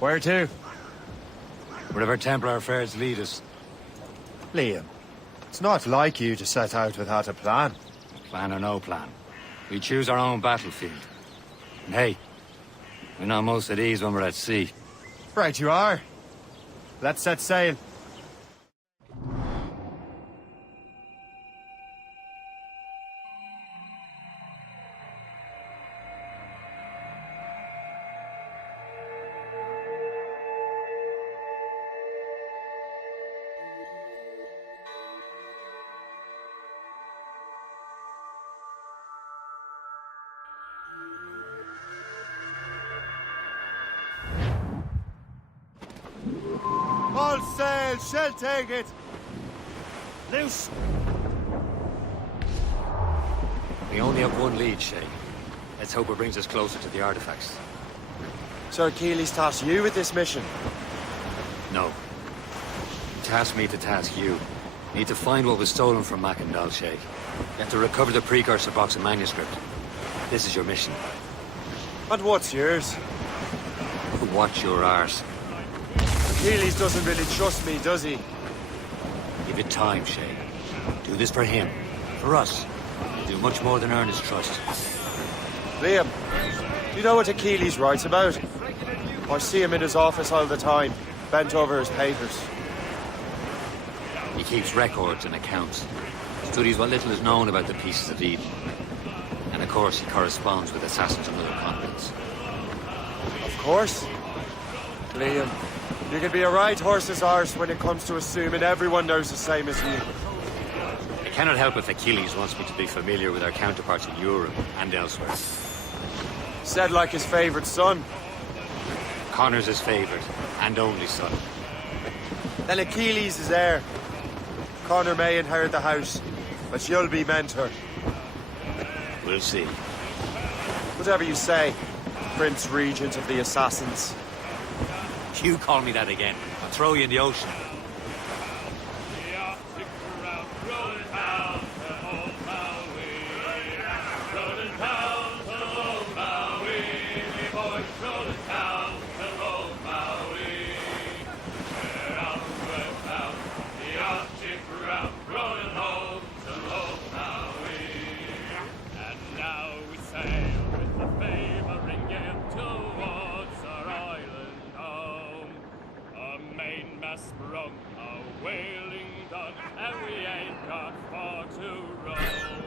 Where to? Wherever Templar affairs lead us. Liam, it's not like you to set out without a plan. Plan or no plan. We choose our own battlefield. And hey, we're not most at ease when we're at sea. Right you are. Let's set sail. All sail, shall take it. Loose. We only have one lead, Shay. Let's hope it brings us closer to the artifacts. Sir Keeley's tasked you with this mission. No. Task me to task you. Need to find what was stolen from Mackandal, Shay. You have to recover the precursor box and manuscript. This is your mission. And what's yours? Watch your arse. Keeley's doesn't really trust me, does he? Give it time, Shay. Do this for him. For us. Do much more than earn his trust. Liam, do you know what Achilles writes about? I see him in his office all the time, bent over his papers. He keeps records and accounts. Studies what little is known about the pieces of Eden. And of course, he corresponds with assassins on other continents. Of course. Liam, you can be a right horse's arse when it comes to assuming everyone knows the same as you. I cannot help if Achilles wants me to be familiar with our counterparts in Europe and elsewhere. Said like his favorite son. Connor's his favorite, and only son. Then Achilles is heir. Connor may inherit the house, but you'll be mentor. We'll see. Whatever you say, Prince Regent of the Assassins. You call me that again, I'll throw you in the ocean. Sprung a whaling gun, and we ain't got far to roam.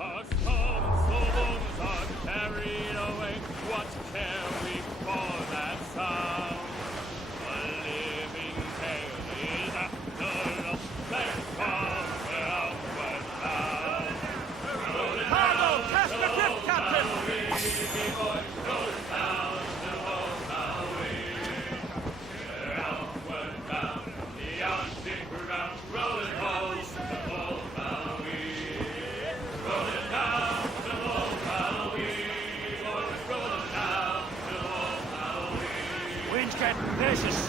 Our storms are carried away. What care we for that sound? A living tale is after us. Let's come outward bound. Carlo, cast the grip, Captain! Roll it down to home Maui. Outward bound, the Arctic ground, rolling home to home Maui. Roll it down to home Maui. Roll it down to home Maui. Wind's getting vicious.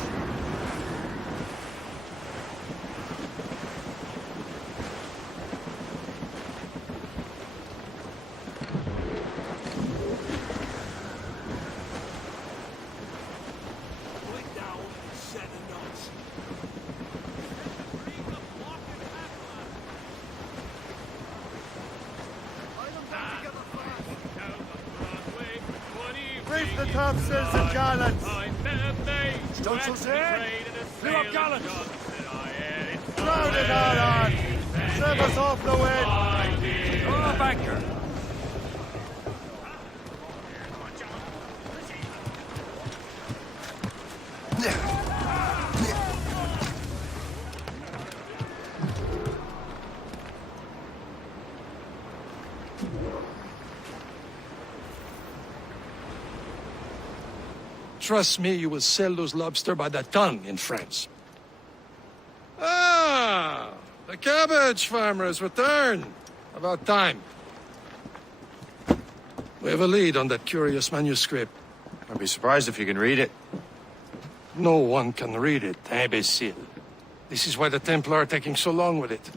Reef the topsails and gallants! Don't you say? Clear up gallants! Crowd it all on! Serve us off the wind! Throw up anchor! Trust me, you will sell those lobster by the ton in France. Ah, the cabbage farmer has returned. About time. We have a lead on that curious manuscript. I'd be surprised if you can read it. No one can read it, imbecile. This is why the Templar are taking so long with it.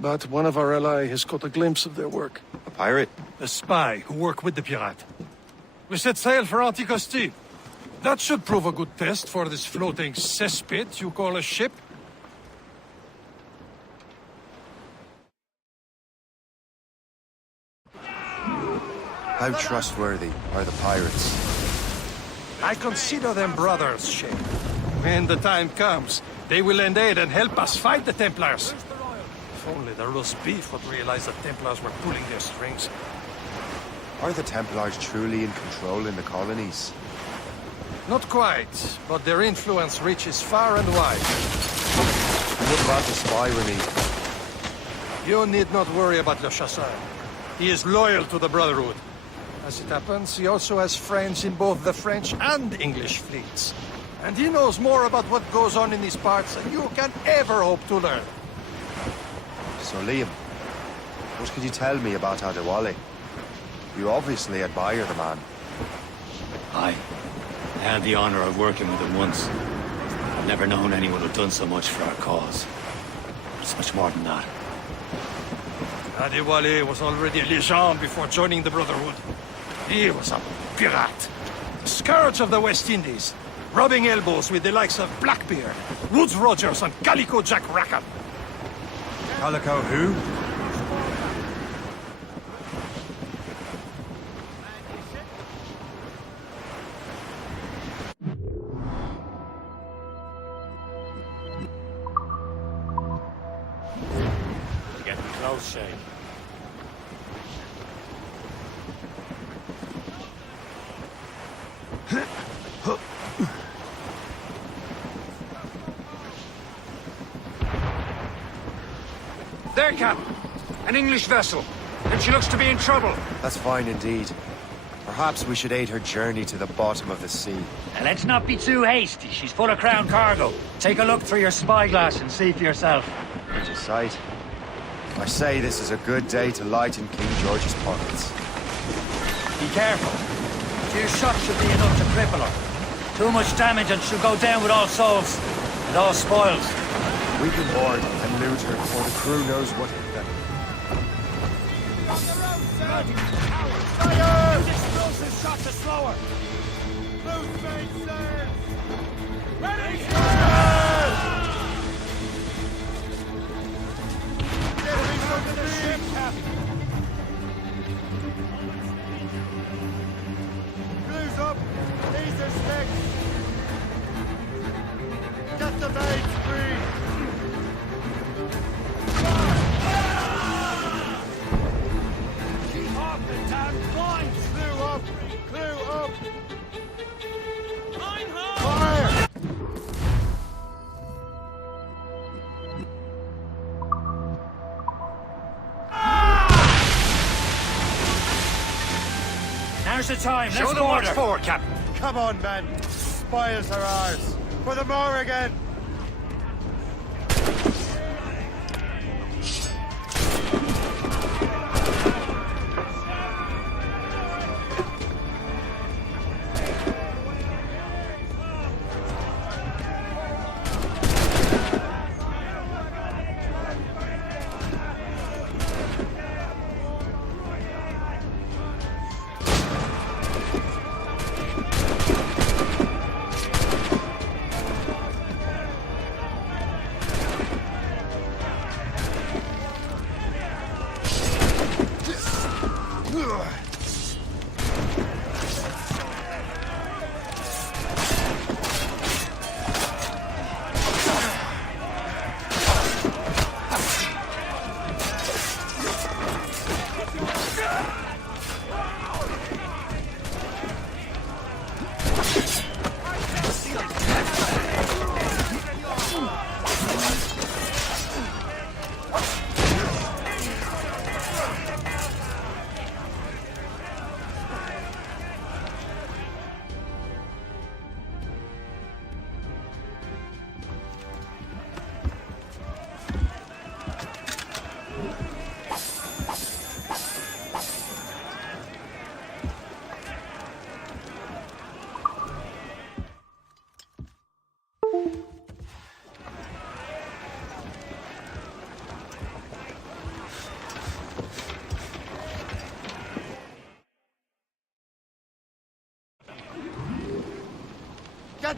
But one of our allies has caught a glimpse of their work. A pirate? A spy who worked with the pirate. We set sail for Anticosti. That should prove a good test for this floating cesspit you call a ship. How trustworthy are the pirates? I consider them brothers, Shay. When the time comes, they will lend aid and help us fight the Templars. If only the roast beef would realize the Templars were pulling their strings. Are the Templars truly in control in the colonies? Not quite, but their influence reaches far and wide. What about the spy we need? You need not worry about Le Chasseur. He is loyal to the Brotherhood. As it happens, he also has friends in both the French and English fleets. And he knows more about what goes on in these parts than you can ever hope to learn. So Liam, what could you tell me about Adewale? You obviously admire the man. I had the honor of working with him once. I've never known anyone who'd done so much for our cause. It's much more than that. Adewale was already a legend before joining the Brotherhood. He was a pirate. The scourge of the West Indies. Rubbing elbows with the likes of Blackbeard, Woodes Rogers, and Calico Jack Rackham. Calico who? We're getting close, Shay. There, Cap. An English vessel. And she looks to be in trouble. That's fine indeed. Perhaps we should aid her journey to the bottom of the sea. Now, let's not be too hasty. She's full of crown cargo. Take a look through your spyglass and see for yourself. Such a sight. I say this is a good day to lighten King George's pockets. Be careful. A few shots should be enough to cripple her. Too much damage and she'll go down with all souls and all spoils. We can board and loot her before the crew knows what hit them. Fire! Explosive shots are slower! Loose faces! Ready! Get ready for the ship, Captain! Blues up! These are sticks! Get the mates free! Keep off the damn blinds! Clue up! Clue up! Fire! Now's the time. Show Let's them board what's her. for, Captain. Come on, men. Spoils are ours. For the Morrigan.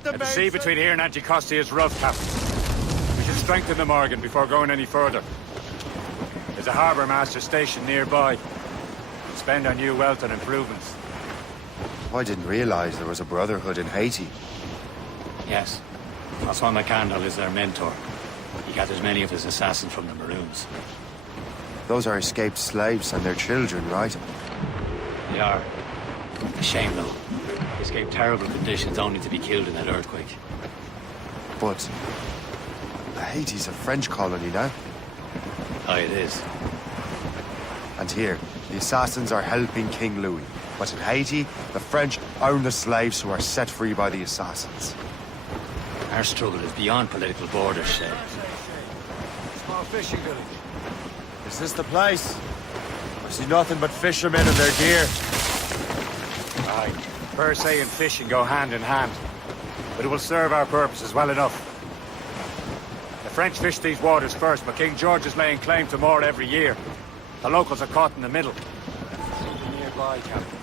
At the The sea between here and Anticosti is rough, Captain. We should strengthen the Morgan before going any further. There's a harbour master stationed nearby. Spend our new wealth on improvements. I didn't realize there was a brotherhood in Haiti. Yes. Francois McCandle is their mentor. He gathers many of his assassins from the Maroons. Those are escaped slaves and their children, right? They are. A shame, though. They escaped terrible conditions only to be killed in that earthquake. But Haiti's a French colony now. Aye, it is. And here, the assassins are helping King Louis. But in Haiti, the French own the slaves who are set free by the assassins. Our struggle is beyond political borders, Shay. Small fishing village. Is this the place? I see nothing but fishermen and their gear. Aye. Per se and fishing go hand in hand. But it will serve our purposes well enough. The French fish these waters first, but King George is laying claim to more every year. The locals are caught in the middle. Nearby, Captain.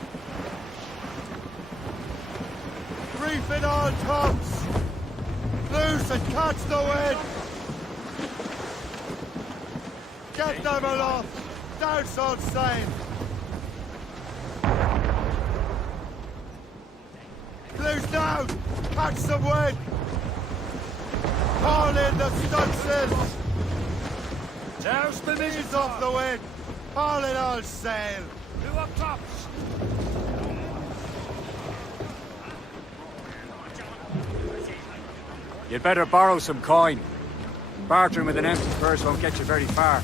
Reefing all tops! Loose and catch the wind! Get them aloft! Douse on sail! Loose down! Catch some wind! Haul in the stunsails! Douse the knees off the wind! Haul in all sail! Two up tops! You'd better borrow some coin. Bartering with an empty purse won't get you very far.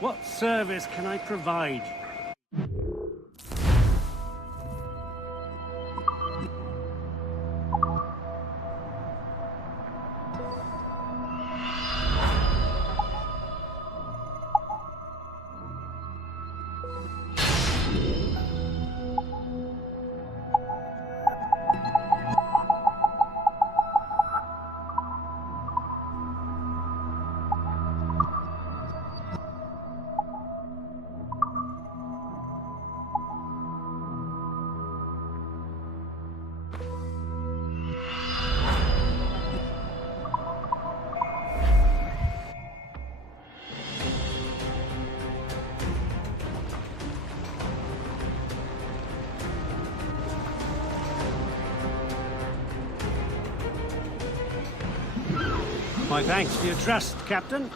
What service can I provide? My thanks for your trust, Captain.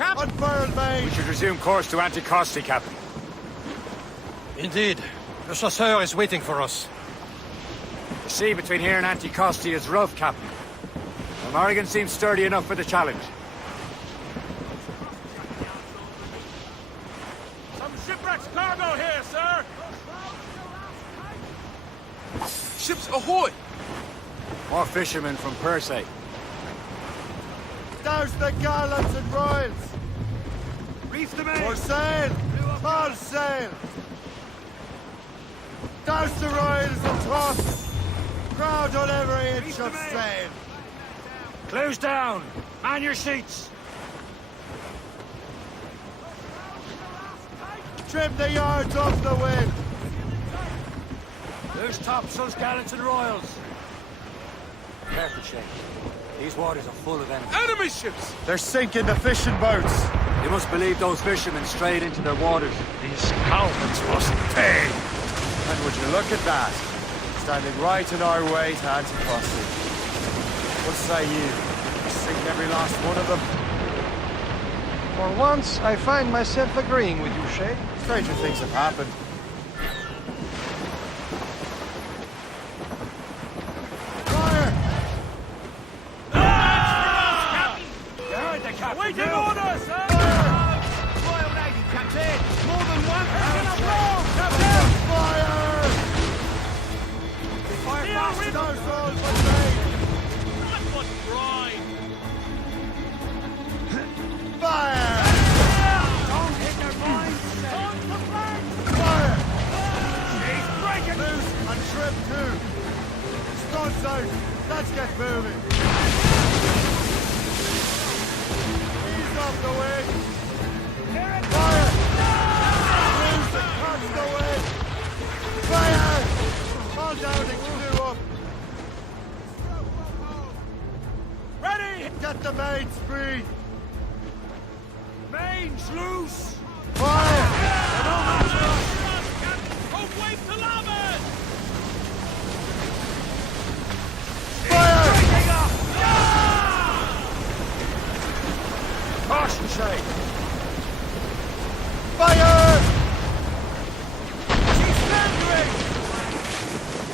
Unfurled, mate! We should resume course to Anticosti, Captain. Indeed. Le Chasseur is waiting for us. The sea between here and Anticosti is rough, Captain. The Morrigan seems sturdy enough for the challenge. Some shipwreck's cargo here, sir! Ships ahoy! More fishermen from Persay. Douse the gallants and royals! Reef the For sail! All sail! Douse the royals and tops! Crowd on every inch of sail! Close down! Man your seats! Trim the yards off the wind! Loose topsails, gallants and royals! Careful, Shay. These waters are full of enemies. Enemy ships! They're sinking the fishing boats! You must believe those fishermen strayed into their waters. These cowards must pay! And would you look at that? Standing right in our way to Anticosti. What say you? Sinking every last one of them? For once, I find myself agreeing with you, Shay. Stranger things have happened. Fire! You heard the captain. Waiting orders, sir! Royal Navy, Captain! More than one! Fire! Fire Here, fast we in our souls, my friend! Fire!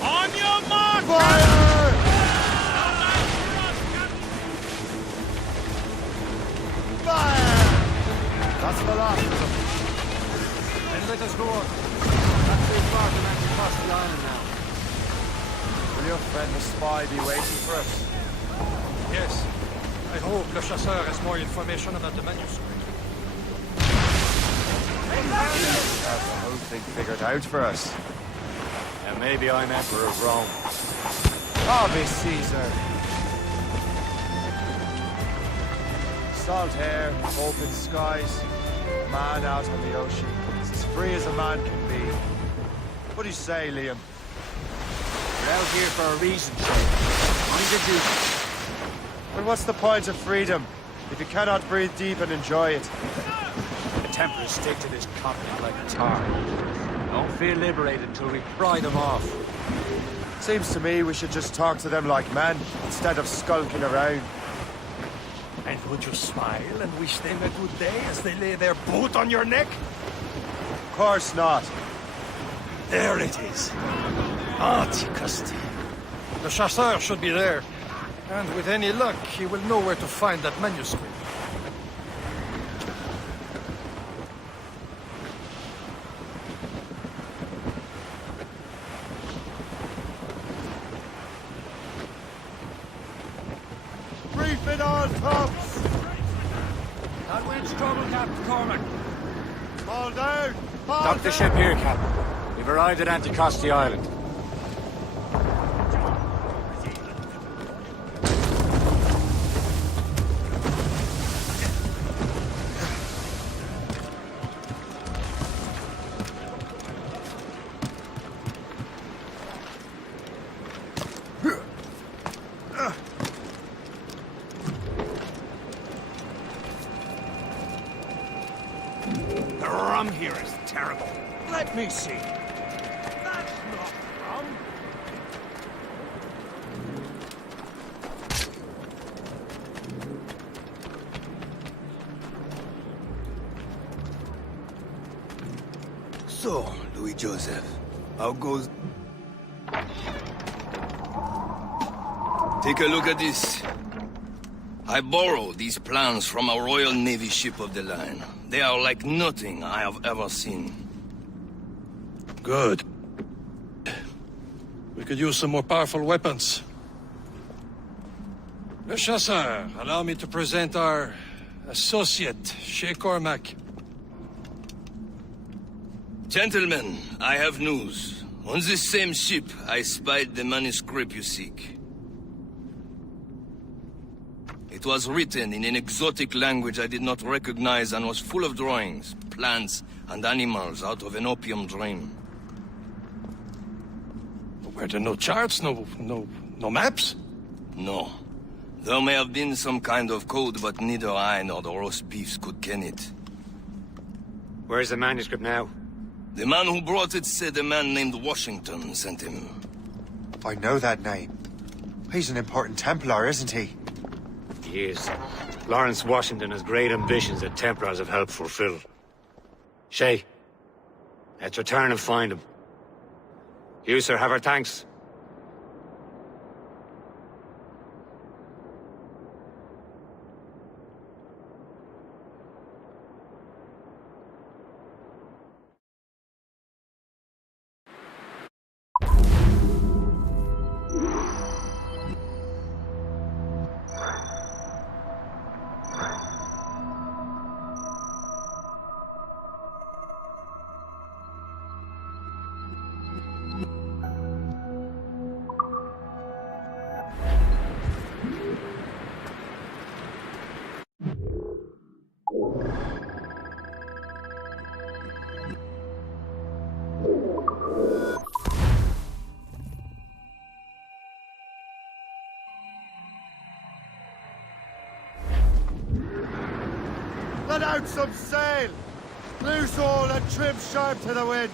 On your mark! Fire! Fire! That's the last of them. Then let us go on. Not too far from Anticosti Island now. Will your friend the spy be waiting for us? Yes. I hope Le Chasseur has more information about the manuscript. Have the whole thing figured out for us. And maybe I'm Emperor of Rome. Ave Caesar. Salt air, open skies, man out on the ocean. It's as free as a man can be. What do you say, Liam? We're out here for a reason, Shay. Only to do. Well, what's the point of freedom if you cannot breathe deep and enjoy it? The Templars stick to this continent like tar. Don't feel liberated until we pry them off. Seems to me we should just talk to them like men instead of skulking around. And would you smile and wish them a good day as they lay their boot on your neck? Of course not. There it is. Anticosti. The Chasseur should be there. And with any luck, he will know where to find that manuscript. Reef it on, tops! That wind's trouble, Captain Cormac. Fall down! Fall Dock the down! ship here, Captain. We've arrived at Anticosti Island. The rum here is terrible. Let me see. That's not rum. So, Louis Joseph, how goes... Take a look at this. I borrowed these plans from a Royal Navy ship of the line. They are like nothing I have ever seen. Good. We could use some more powerful weapons. Le Chasseur, allow me to present our associate, Shay Cormac. Gentlemen, I have news. On this same ship, I spied the manuscript you seek. It was written in an exotic language I did not recognize and was full of drawings, plants, and animals out of an opium dream. Were there no charts, no maps? No. There may have been some kind of code, but neither I nor the roast beefs could ken it. Where's the manuscript now? The man who brought it said a man named Washington sent him. I know that name. He's an important Templar, isn't he? He is. Lawrence Washington has great ambitions that Templars have helped fulfill. Shay, let's return and find him. You, sir, have our thanks. Let out some sail! Loose all and trim sharp to the wind!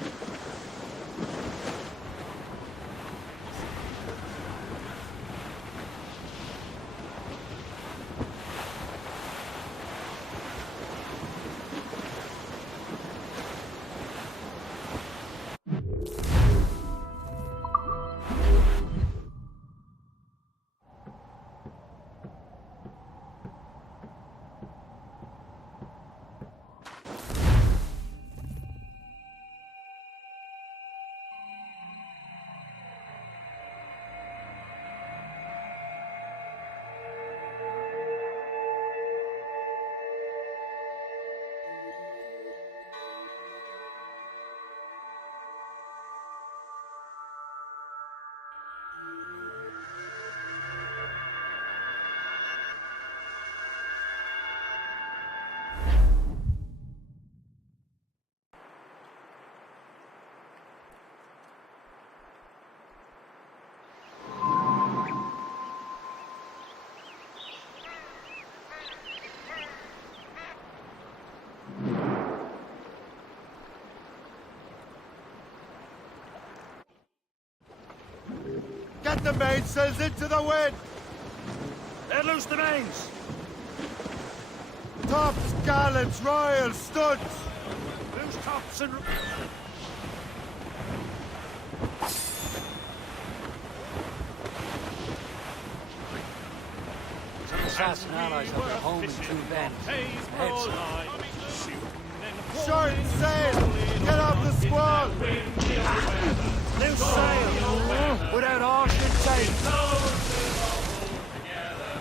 Get the mainsails into the wind! Let loose the mains! Tops, gallants, royals, studs! Loose tops and... Some assassin allies have their home in two bends. Heads. Short sail! Get off the squall! Loose sail! Without all ship sail!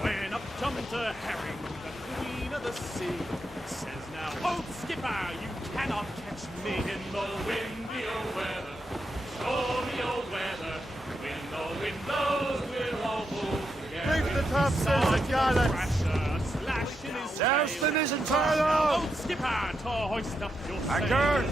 When up jumped a herring, the queen of the sea says now, "Hold, skipper, you cannot catch me in the windy old weather, stormy old weather. When the wind blows, we'll all pull together." Bring the topsails and gallants! Slash in his Douse sail. the mizzen Turn top! on! Hold, skipper, to hoist up your sail. Anchor!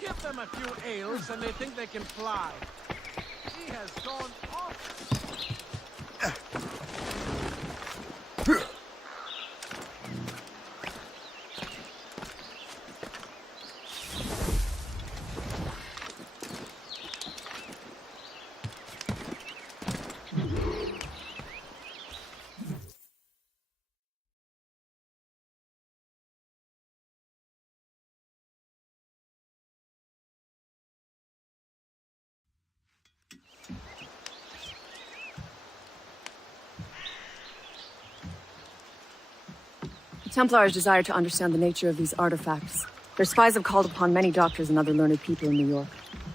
Give them a few ales and they think they can fly. He has gone off. Templars desire to understand the nature of these artifacts. Their spies have called upon many doctors and other learned people in New York.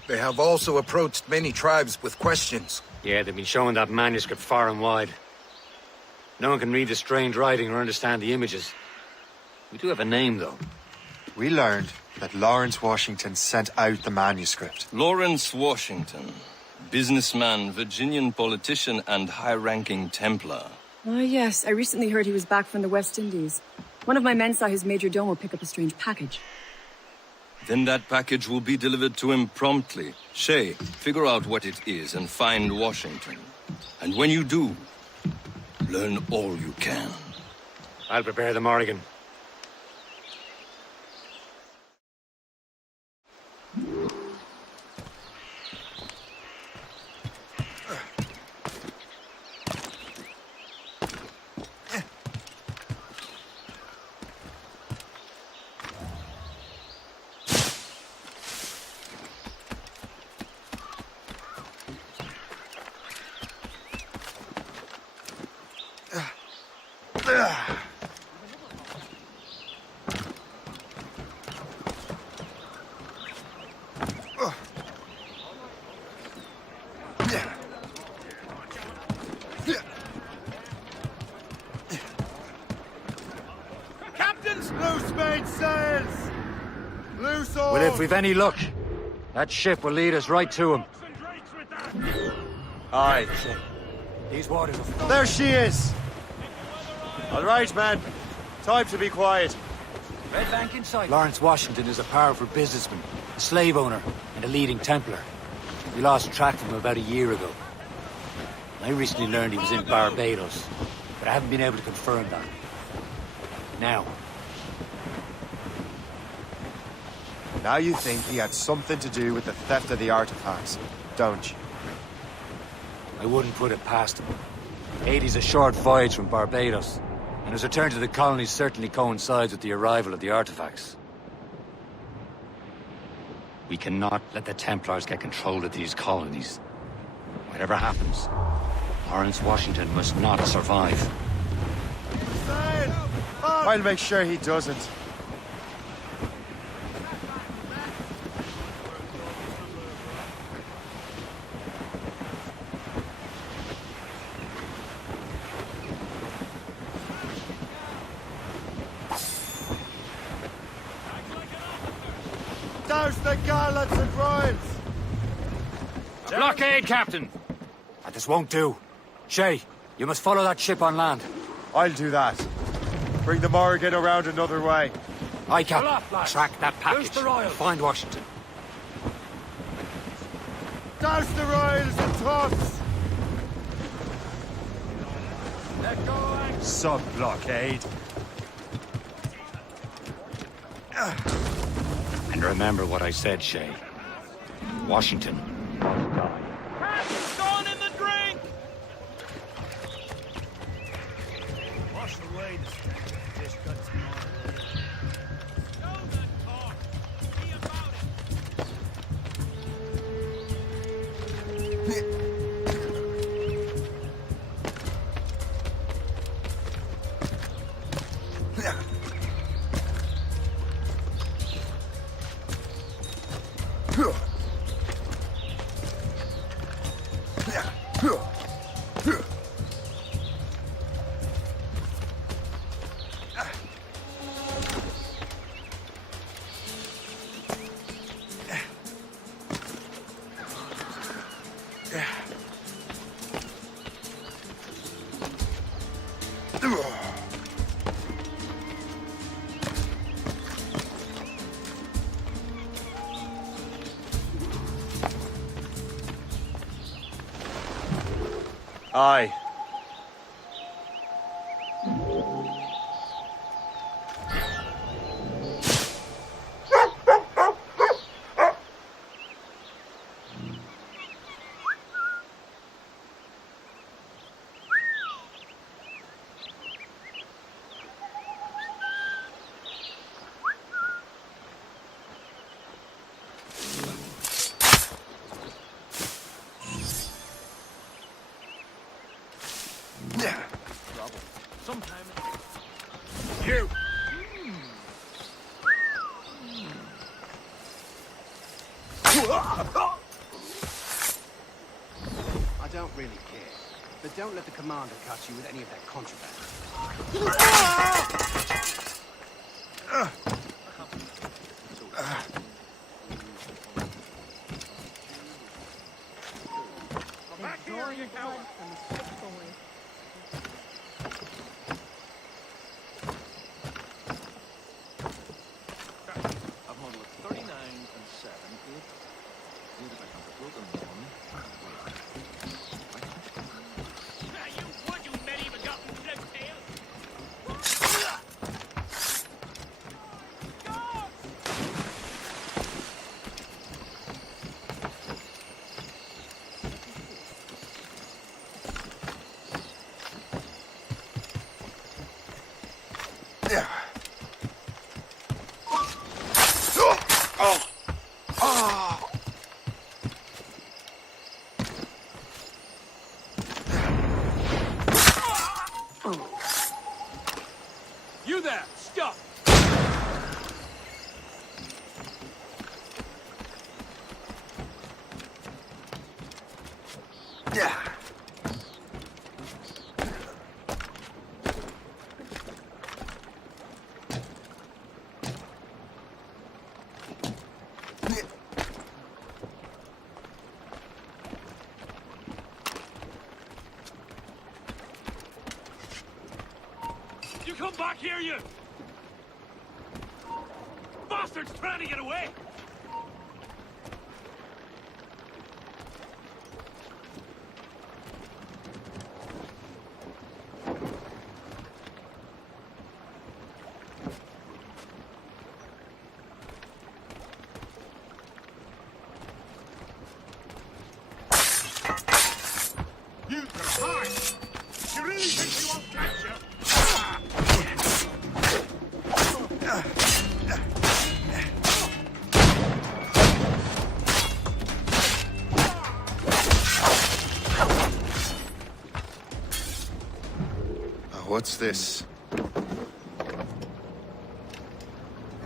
They have also approached many tribes with questions. Yeah, they've been showing that manuscript far and wide. No one can read the strange writing or understand the images. We do have a name, though. We learned that Lawrence Washington sent out the manuscript. Lawrence Washington, businessman, Virginian politician, and high-ranking Templar. Ah, yes. I recently heard he was back from the West Indies. One of my men saw his major domo pick up a strange package. Then that package will be delivered to him promptly. Shay, figure out what it is and find Washington. And when you do, learn all you can. I'll prepare the Morrigan. Captains! Loose mainsails! Loose all! Well, if we've any luck, that ship will lead us right to him. Aye. These waters are full. There she is! All right, man. Time to be quiet. Red Bank in sight. Lawrence Washington is a powerful businessman, a slave owner, and a leading Templar. We lost track of him about a year ago. I recently learned he was in Barbados, but I haven't been able to confirm that. Now, Now you think he had something to do with the theft of the artifacts, don't you? I wouldn't put it past him. Haiti's a short voyage from Barbados, and his return to the colonies certainly coincides with the arrival of the artifacts. We cannot let the Templars get control of these colonies. Whatever happens, Lawrence Washington must not survive. Sail! I'll make sure he doesn't. Douse the gallants and royals! Blockade, Captain! This won't do. Shay, You must follow that ship on land. I'll do that. Bring the Morrigan around another way. Aye, Captain. Pull up, lads. Track that package. Where's the Royal? And find Washington. Douse the Royals and toss! Let go, Sub-blockade. And remember what I said, Shay. Washington. It's gone in the drink! Wash away the fish guts. Don't talk. See about it. Aye. I don't really care. But don't let the commander catch you with any of that contraband. Back here, you coward! I've modeled 39 and 7. Here is a broken one. You would, you medieval gotten tail! You there! Stop! You come back here, you! Bastard's trying to get away! You can hide! You really think you won't catch you? What's this? A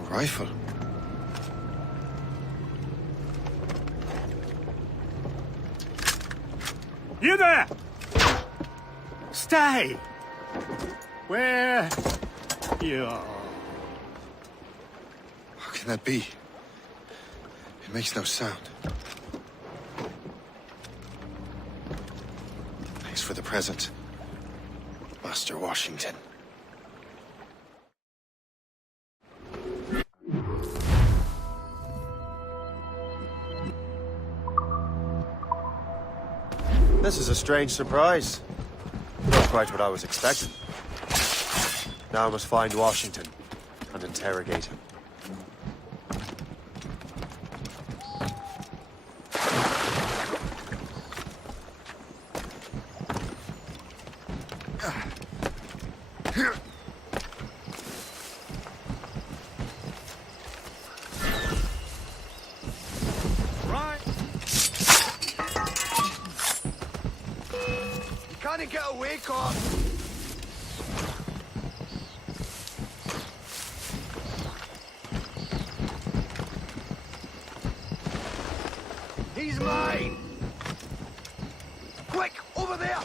rifle? You there! Stay! Where you are? How can that be? It makes no sound. Thanks for the present. Master Washington. This is a strange surprise. Not quite what I was expecting. Now I must find Washington and interrogate him. Can't get away, cop! He's mine! Quick, over there!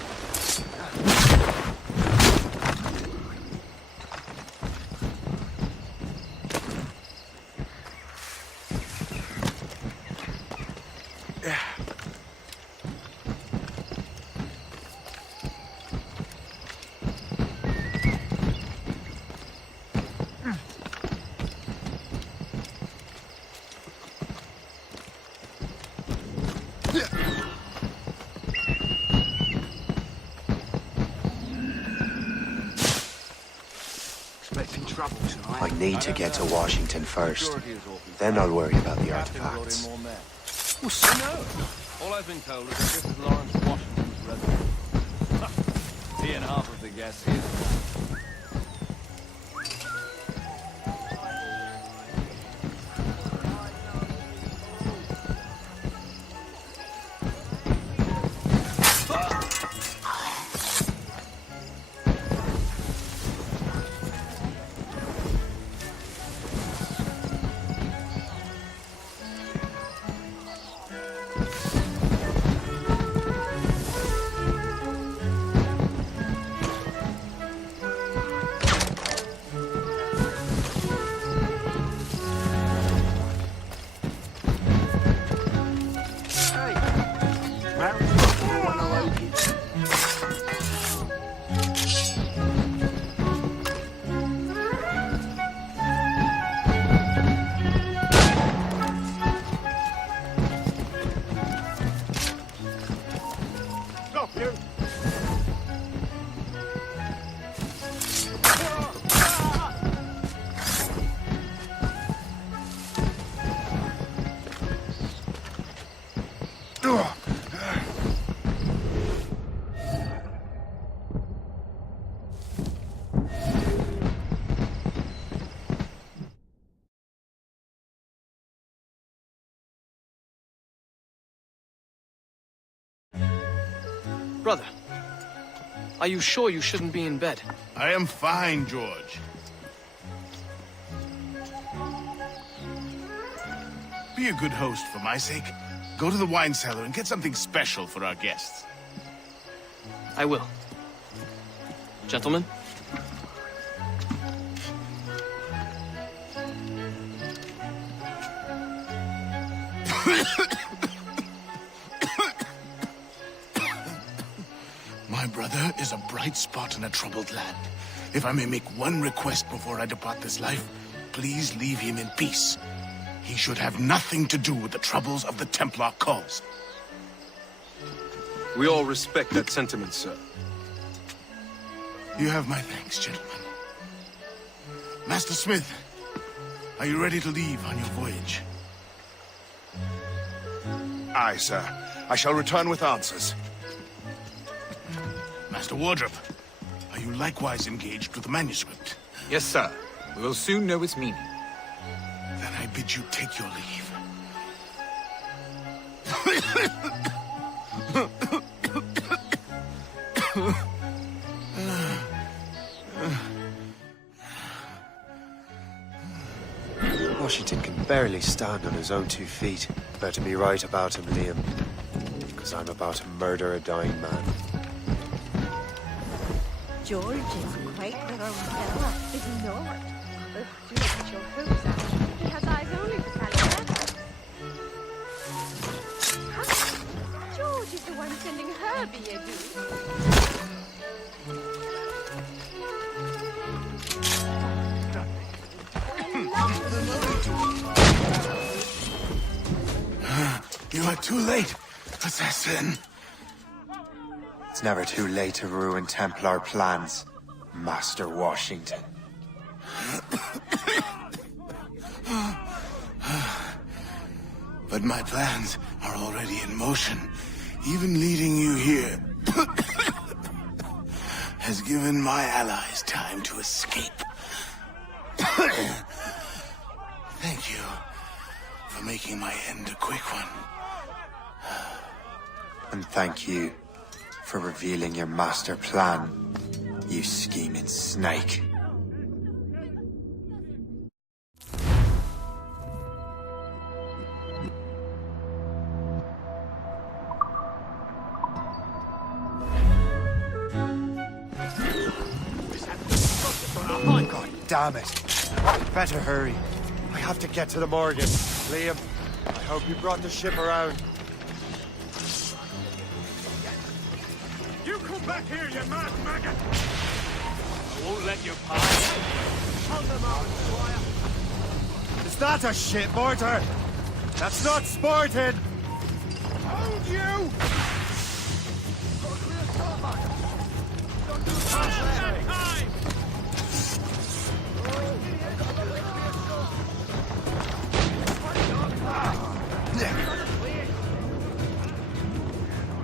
I need to get to Washington first. Then I'll worry about the artifacts. Well, so no. All I've been told is that this is Lawrence Washington's residence. He and half of the guests here. Brother, are you sure you shouldn't be in bed? I am fine, George. Be a good host for my sake. Go to the wine cellar and get something special for our guests. I will. Gentlemen? My brother is a bright spot in a troubled land. If I may make one request before I depart this life, please leave him in peace. He should have nothing to do with the troubles of the Templar cause. We all respect that sentiment, sir. You have my thanks, gentlemen. Master Smith, are you ready to leave on your voyage? Aye, sir. I shall return with answers. Master Wardrop, are you likewise engaged with the manuscript? Yes, sir. We will soon know its meaning. Then I bid you take your leave. Washington can barely stand on his own 2 feet. Better be right about him, Liam. Because I'm about to murder a dying man. George is quite the wrong fella, is he not? But do get your hopes up. He has eyes only for California. Huh? George is the one sending her billet doux. Am I too late, assassin? It's never too late to ruin Templar plans, Master Washington. But my plans are already in motion. Even leading you here has given my allies time to escape. Thank you for making my end a quick one. And thank you for revealing your master plan, you scheming snake. God damn it. Better hurry. I have to get to the Morgan. Liam, I hope you brought the ship around. You come back here, you mad maggot! I won't let you pass. Hold them out, Squire. Is that a ship mortar? That's not sporting! Hold you! Don't do that time!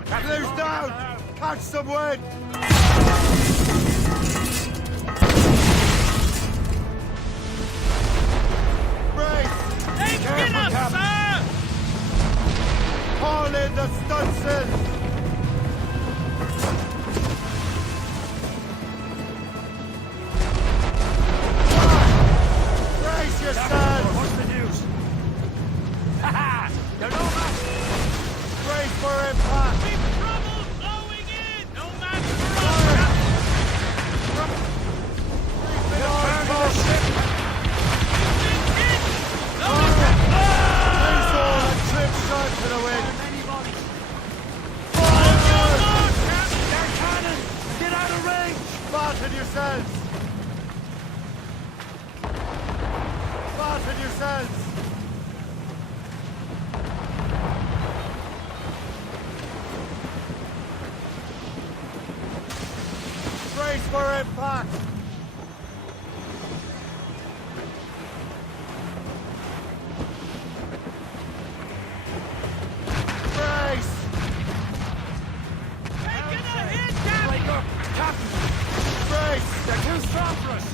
Canoe's down! Catch some wind! Brace! Careful, Captain! Call in the stunsails! Brace yourselves! What's the news? Ha ha! You're no match! Brace for impact! Keep trouble blowing in! No match for us! Turn the ship! No Brace all and trim sharp to the wind! They're cannon! Get out of range! Fasten yourselves! Fasten yourselves! Brace for impact! Brace! Taking a hit, Captain! Captain! Brace! They're too strong for us!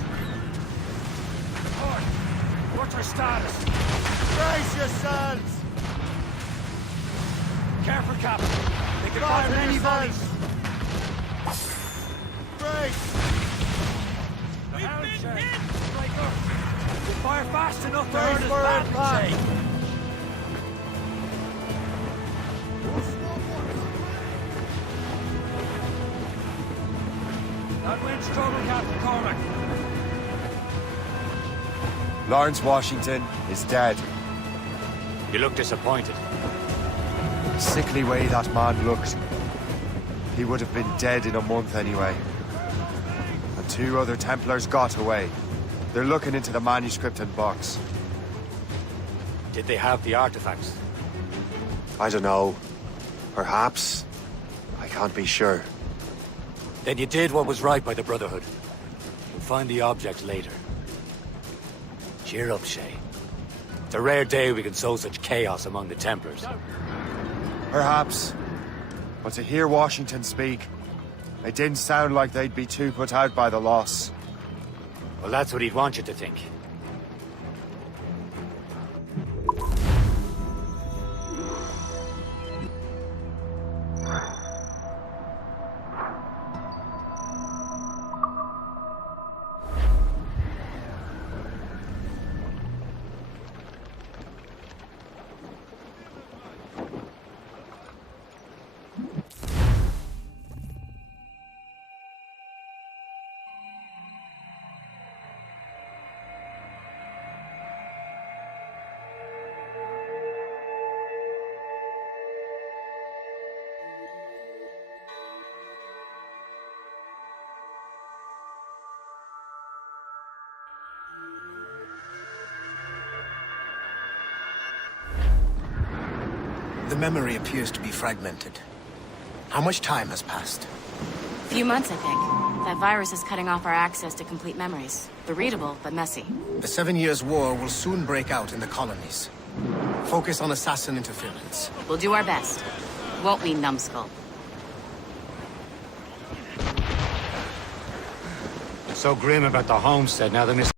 Report. What's our status? Brace yourselves! Careful, Captain. They can fire many volleys. Brace! We've been hit! Striker! You fire fast enough to Brace hurt us for badly, impact. Shay. That wind's trouble, Captain Cormac. Lawrence Washington is dead. You look disappointed. The sickly way that man looked. He would have been dead in a month anyway. And 2 other Templars got away. They're looking into the manuscript and box. Did they have the artifacts? I don't know. Perhaps. I can't be sure. Then you did what was right by the Brotherhood. We'll find the objects later. Cheer up, Shay. It's a rare day we can sow such chaos among the Templars. Perhaps. But to hear Washington speak, it didn't sound like they'd be too put out by the loss. Well, that's what he'd want you to think. The memory appears to be fragmented. How much time has passed? A few months, I think. That virus is cutting off our access to complete memories. They're readable, but messy. The 7 Years' War will soon break out in the colonies. Focus on assassin interference. We'll do our best. Won't we, numbskull? So grim about the homestead now that Miss